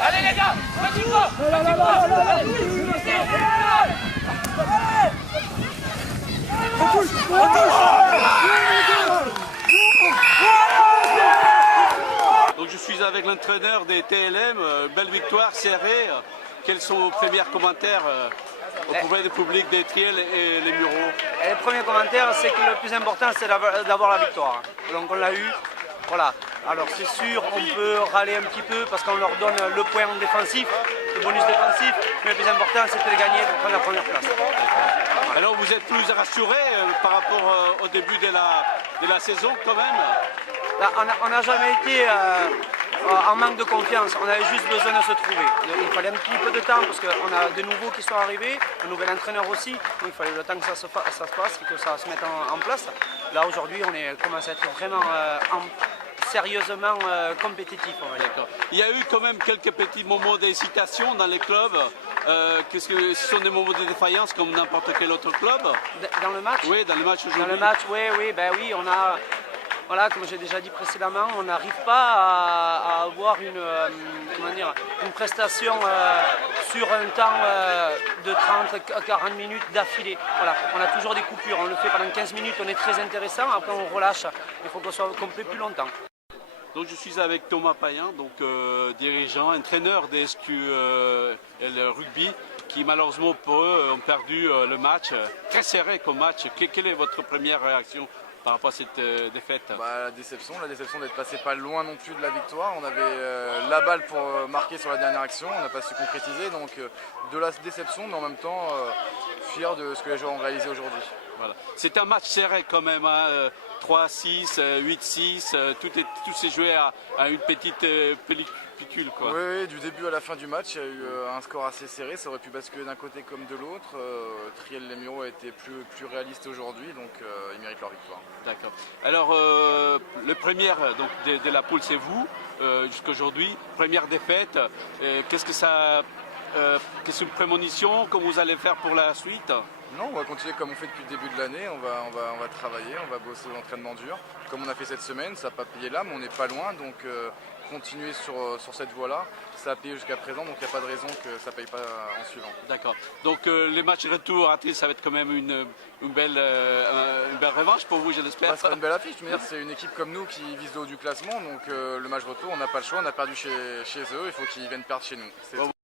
Allez les gars, vas-y go, Donc je suis avec l'entraîneur des TLM, belle victoire serrée. Quels sont vos premiers commentaires auprès du public des Triels et les Mureaux? Et le premier commentaire, c'est que le plus important, c'est d'avoir la victoire. Donc on l'a eu. Voilà. Alors c'est sûr, on peut râler un petit peu parce qu'on leur donne le point défensif, le bonus défensif, mais le plus important, c'était de gagner pour prendre la première place. Alors vous êtes plus rassuré par rapport au début de la saison quand même? Là, on n'a jamais été en manque de confiance, on avait juste besoin de se trouver. Il fallait un petit peu de temps parce qu'on a de nouveaux qui sont arrivés, un nouvel entraîneur aussi, donc il fallait le temps que ça se passe, que ça se mette en place. Là aujourd'hui on commence à être vraiment sérieusement compétitif, on va dire. Il y a eu quand même quelques petits moments d'hésitation dans les clubs. Qu'est-ce que ce sont des moments de défaillance comme n'importe quel autre club? Dans le match? Oui, dans le match aujourd'hui. Dans le match, oui, on a, voilà, comme j'ai déjà dit précédemment, on n'arrive pas à avoir une prestation sur un temps de 30 à 40 minutes d'affilée. Voilà, on a toujours des coupures, on le fait pendant 15 minutes, on est très intéressant, après on relâche, il faut qu'on soit complet plus longtemps. Donc je suis avec Thomas Payen, donc dirigeant, entraîneur des SQL Rugby, qui malheureusement pour eux ont perdu le match, très serré comme match. Quelle est votre première réaction par rapport à cette défaite? La déception d'être passé pas loin non plus de la victoire. On avait la balle pour marquer sur la dernière action, on n'a pas su concrétiser, donc de la déception, mais en même temps fier de ce que les joueurs ont réalisé aujourd'hui. Voilà. C'est un match serré quand même, hein, 3-6, 8-6, tout s'est joué à une petite pellicule. Quoi. Oui, du début à la fin du match, il y a eu un score assez serré, ça aurait pu basculer d'un côté comme de l'autre. Triel les Mureaux a été plus réaliste aujourd'hui, donc ils méritent leur victoire. D'accord. Alors, le premier donc, de la poule, c'est vous, jusqu'à aujourd'hui. Première défaite, qu'est-ce que ça... Qu'est-ce une prémonition, comment vous allez faire pour la suite? Non, on va continuer comme on fait depuis le début de l'année, on va travailler, on va bosser l'entraînement dur, comme on a fait cette semaine, ça n'a pas payé là, mais on n'est pas loin, donc continuer sur cette voie-là, ça a payé jusqu'à présent, donc il n'y a pas de raison que ça ne paye pas en suivant. D'accord, donc les matchs retour, ça va être quand même une belle revanche pour vous, je l'espère. Ça sera une belle affiche, c'est une équipe comme nous qui vise le haut du classement, donc le match retour, on n'a pas le choix, on a perdu chez eux, il faut qu'ils viennent perdre chez nous.